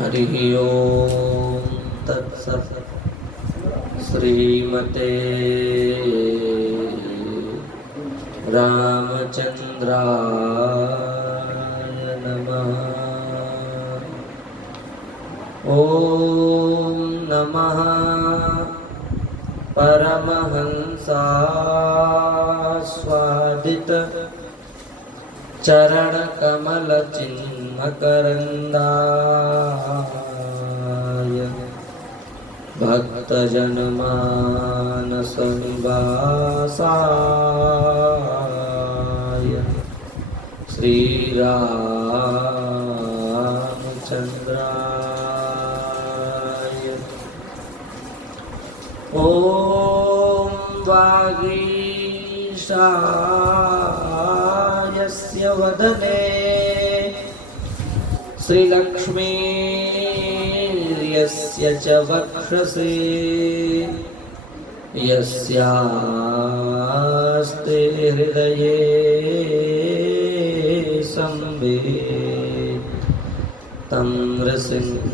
हरिः ओम तत्सत्। श्रीमते रामचंद्राय नमः। ओम नमः परमहंसास्वादित चरण कमल चिन्मकरन्दाय भक्तजन मानस निवासाय श्री रामचंद्राय। ओम वागीशायस्य वदने श्रीलक्ष्मीर्यस्य च वक्षसि यस्यास्ते हृदये संवित् तं नृसिंहमहं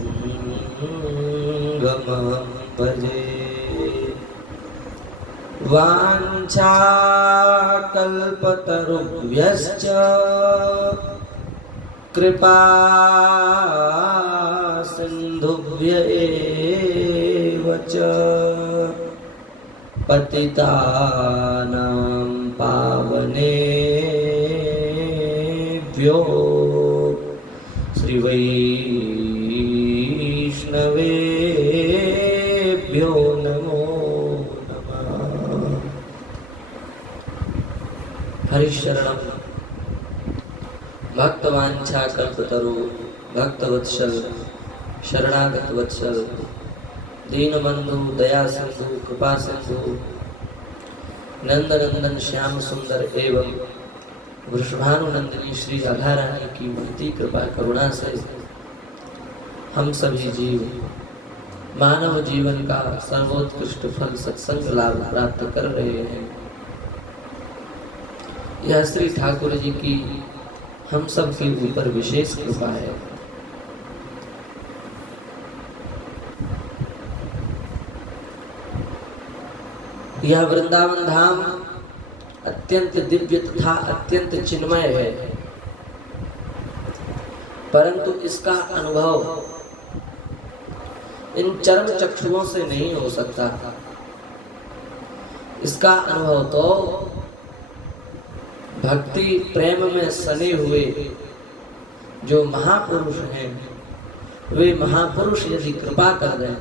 भजे। वाञ्छाकल्पतरुभ्यश्च कृपा सिन्धुभ्य एव च पतितानां पावनेभ्यो श्रीवैष्णवेभ्यो नमो नमः। हरिशरणं भक्तवांछा कल्पतरु भक्तवत्सल शरणागत वत्सल दीनबंधु दया सिंधु कृपा सिंधु नंदनंदन श्याम सुंदर एवं वृषभानुनंदिनी श्री राधा रानी की महती कृपा करुणा से हम सभी जीव मानव जीवन का सर्वोत्कृष्ट फल सत्संग लाभ प्राप्त कर रहे हैं। यह श्री ठाकुर जी की हम सब के ऊपर विशेष कृपा है। यह वृंदावन धाम अत्यंत दिव्य तथा अत्यंत चिन्मय है, परंतु इसका अनुभव इन चरण चक्षुओं से नहीं हो सकता। इसका अनुभव तो भक्ति प्रेम में सने हुए जो महापुरुष हैं, वे महापुरुष यदि कृपा कर दें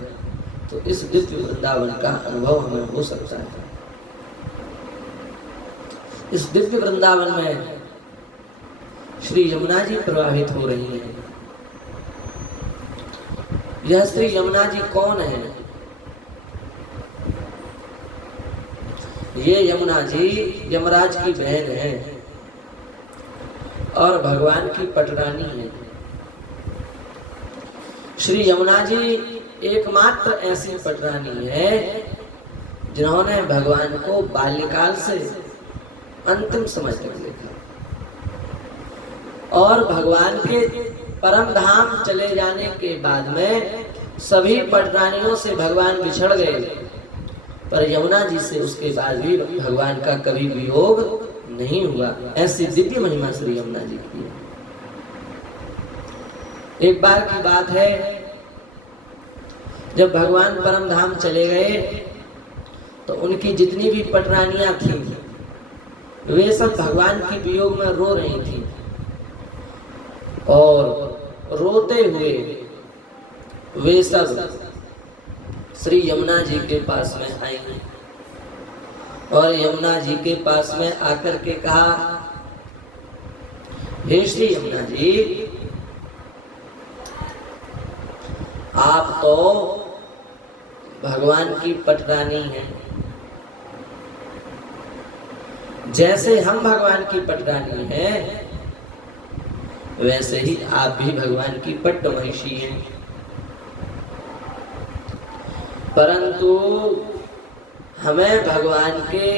तो इस दिव्य वृंदावन का अनुभव हमें हो सकता है। इस दिव्य वृंदावन में श्री यमुना जी प्रवाहित हो रही हैं। यह श्री यमुना जी कौन है? ये यमुना जी यमराज की बहन है और भगवान की पटरानी है। श्री यमुना जी एकमात्र ऐसी पटरानी है जिन्होंने भगवान को बाल्यकाल से अंतिम समय तक देखा और भगवान के परम धाम चले जाने के बाद में सभी पटरानियों से भगवान बिछड़ गए, पर यमुना जी से उसके बाद भी भगवान का कभी वियोग नहीं हुआ। ऐसी दिव्य महिमा श्री यमुना जी की है। एक बार की बात है, जब भगवान परम धाम चले गए तो उनकी जितनी भी पटरानियां थीं वे सब भगवान की वियोग में रो रही थीं और रोते हुए वे सब श्री यमुना जी के पास में आई और यमुना जी के पास में आकर के कहा, हे श्री यमुना जी, आप तो भगवान की पटरानी हैं, जैसे हम भगवान की पटरानी हैं वैसे ही आप भी भगवान की पट्ट महिषी हैं। परंतु हमें भगवान के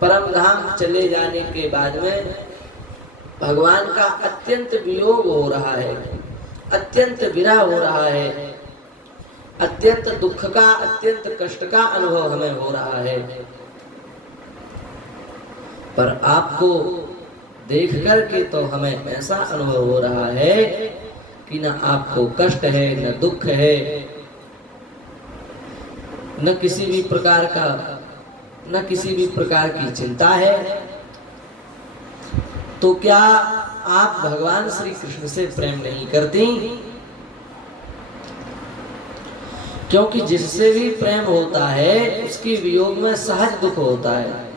परम धाम चले जाने के बाद में भगवान का अत्यंत वियोग हो रहा है अत्यंत विरह हो रहा है, अत्यंत दुख का, अत्यंत कष्ट का अनुभव हमें हो रहा है। पर आपको देख करके तो हमें ऐसा अनुभव हो रहा है कि न आपको कष्ट है, न दुख है, न किसी भी प्रकार की चिंता है। तो क्या आप भगवान श्री कृष्ण से प्रेम नहीं करती? क्योंकि जिससे भी प्रेम होता है उसके वियोग में सहज दुख होता है।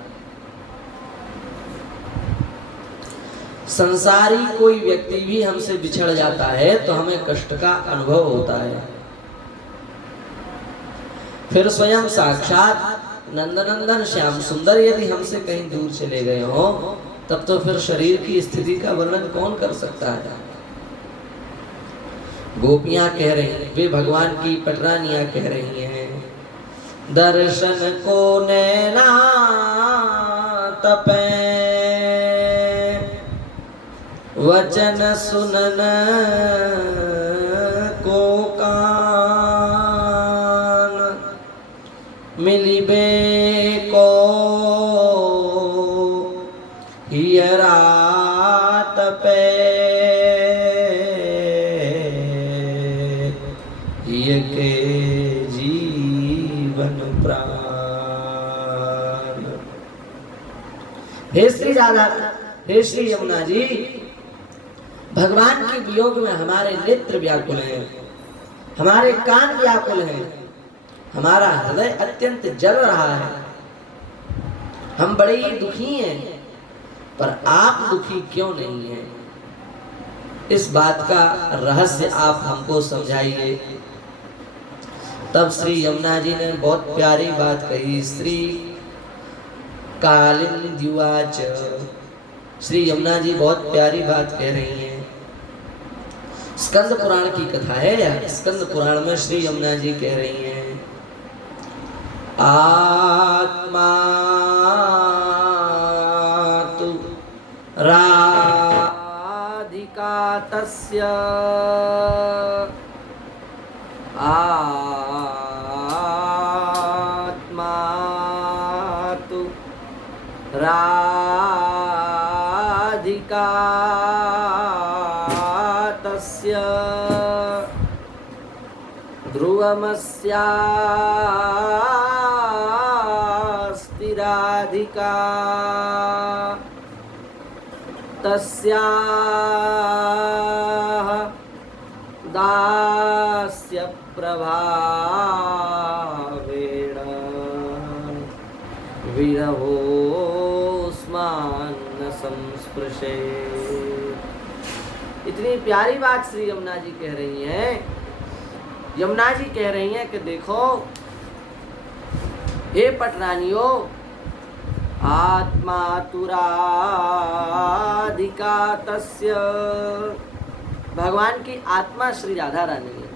संसारी कोई व्यक्ति भी हमसे बिछड़ जाता है तो हमें कष्ट का अनुभव होता है। फिर स्वयं साक्षात नंदनंदन श्याम सुंदर यदि हमसे कहीं दूर चले गए हो, तब तो फिर शरीर की स्थिति का वर्णन कौन कर सकता है। गोपियां कह रही हैं, वे भगवान की पटरानियां कह रही हैं, दर्शन को नैना तपे, वचन सुनन को कान, मिलिबे को हियरा तपे, हिय के जीवन प्राण। हे श्री राधा, हे श्री यमुना जी, भगवान के वियोग में हमारे नेत्र व्याकुल हैं, हमारे कान व्याकुल हैं, हमारा हृदय अत्यंत जल रहा है, हम बड़े ही दुखी हैं। पर आप दुखी क्यों नहीं हैं? इस बात का रहस्य आप हमको समझाइए। तब श्री यमुना जी ने बहुत प्यारी बात कही। श्री कालिंद्युवाच, श्री यमुना जी बहुत प्यारी बात कह रही हैं। स्कंद पुराण की कथा है। स्कंद पुराण में श्री यमुना जी कह रही हैं, आत्मा तु राधिका तस्य, आत्मा तु राधिका तस्य, ध्रुवमस्यास्ति राधिका, तस्याः दास्य प्रभावेण, विरहोस्मान्न संस्पृशे। इतनी प्यारी बात श्री यमुना जी कह रही हैं। यमुना जी कह रही हैं कि देखो हे पटरानियों, आत्मा तु राधिका तस्य, भगवान की आत्मा श्री राधा रानी है।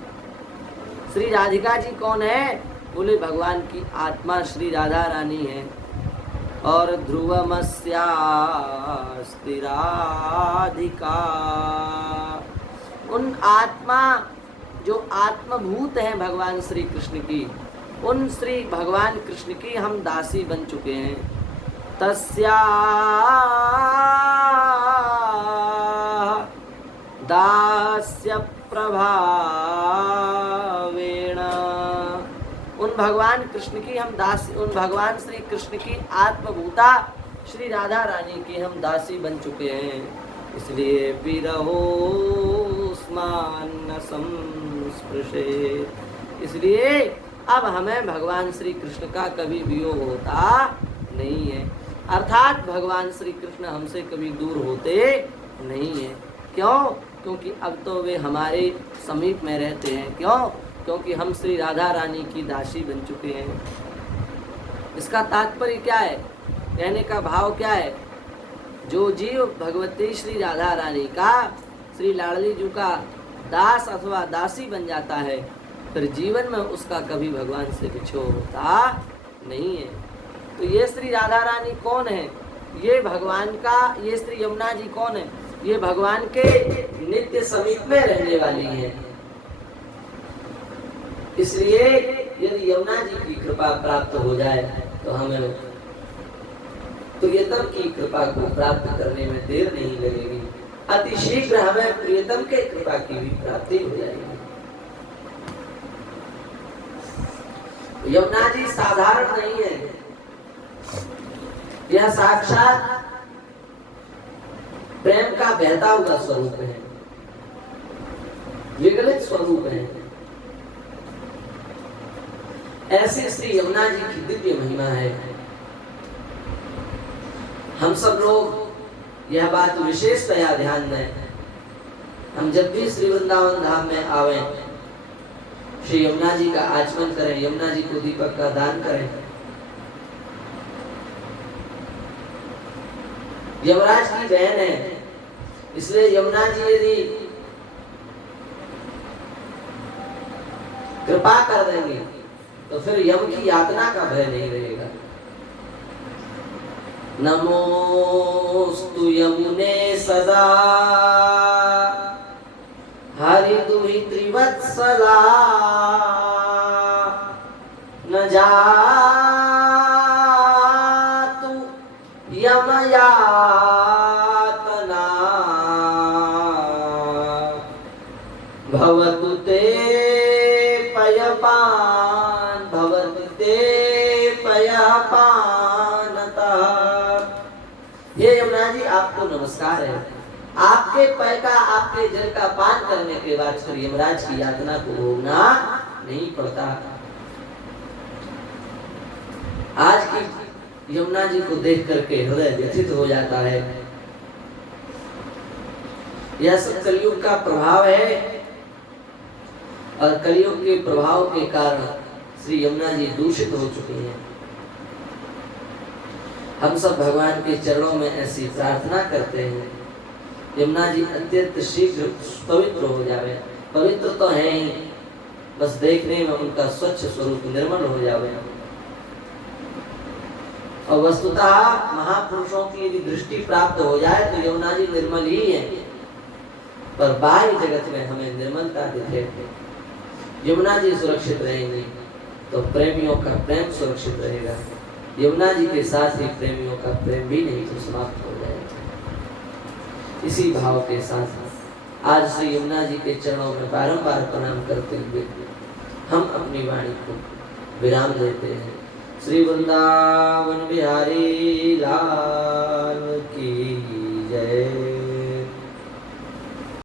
श्री राधिका जी कौन है? बोले भगवान की आत्मा श्री राधा रानी है। और ध्रुवमस्यास्ति राधिका, उन आत्मा जो आत्मभूत हैं भगवान श्री कृष्ण की, उन श्री भगवान कृष्ण की हम दासी बन चुके हैं। तस्या दास्य प्रभावेण, उन भगवान कृष्ण की हम दासी, उन भगवान श्री कृष्ण की आत्मभूता श्री राधा रानी की हम दासी बन चुके हैं। इसलिए विरहोस्मान्न संस्पृशे, इसलिए अब हमें भगवान श्री कृष्ण का कभी वियोग होता नहीं है। अर्थात भगवान श्री कृष्ण हमसे कभी दूर होते नहीं है। क्यों? क्योंकि अब तो वे हमारे समीप में रहते हैं। क्यों? क्योंकि हम श्री राधा रानी की दासी बन चुके हैं। इसका तात्पर्य क्या है? कहने का भाव क्या है? जो जीव भगवती श्री राधा रानी का, श्री लाडली जी का दास अथवा दासी बन जाता है, फिर जीवन में उसका कभी भगवान से बिछोह होता नहीं है। तो ये श्री राधा रानी कौन है? ये भगवान का, ये श्री यमुना जी कौन है? ये भगवान के नित्य समीप में रहने वाली हैं। इसलिए यदि यमुना जी की कृपा प्राप्त हो जाए तो हमें प्रियतम की कृपा को प्राप्त करने में देर नहीं लगेगी। अति शीघ्र हमें प्रियतम के कृपा की भी प्राप्ति हो जाएगी। यमुना जी साधारण नहीं है, यह साक्षात प्रेम का बहता हुआ स्वरूप है, विगलित स्वरूप है। ऐसी श्री यमुना जी की दिव्य महिमा है। हम सब लोग यह बात विशेषतया ध्यान दें, हम जब भी श्री वृंदावन धाम में आवे, श्री यमुना जी का आचमन करें, यमुना जी को दीपक का दान करें। यमराज की बहन है, इसलिए यमुना जी यदि कृपा कर देंगे तो फिर यम की यातना का भय नहीं रहेगा। नमोस्तु यमुने सदा हरिदुहि त्रिवत्सला न जातु यमयातना भवतु ते पयपान भवतु ते पयपानतः। ये यमुना जी आपको नमस्कार है। आपके पय का, आपके जल का पान करने के बाद फिर यमराज की यातना को भोगना नहीं पड़ता। आज की यमुना जी को देख करके हृदय व्यथित हो जाता है। यह सब कलयुग का प्रभाव है और कलयुग के प्रभाव के कारण श्री यमुना जी दूषित हो चुकी हैं। हम सब भगवान के चरणों में ऐसी प्रार्थना करते हैं, यमुना जी अत्यंत शीघ्र पवित्र हो जावे। पवित्र तो है ही, बस देखने में उनका स्वच्छ स्वरूप निर्मल हो जावे। और वस्तुतः महापुरुषों की यदि दृष्टि प्राप्त हो जाए तो यमुना जी निर्मल ही है, पर बाह्य जगत में हमें निर्मलता दिखे। यमुना जी सुरक्षित रहेंगी तो प्रेमियों का प्रेम सुरक्षित रहेगा। यमुना जी के साथ ही प्रेमियों का प्रेम भी नहीं तो समाप्त हो जाएगा। इसी भाव के साथ आज श्री यमुना जी के चरणों में बारंबार प्रणाम करते हुए हम अपनी वाणी को विराम देते हैं। श्री वृंदावन बिहारी लाल की जय।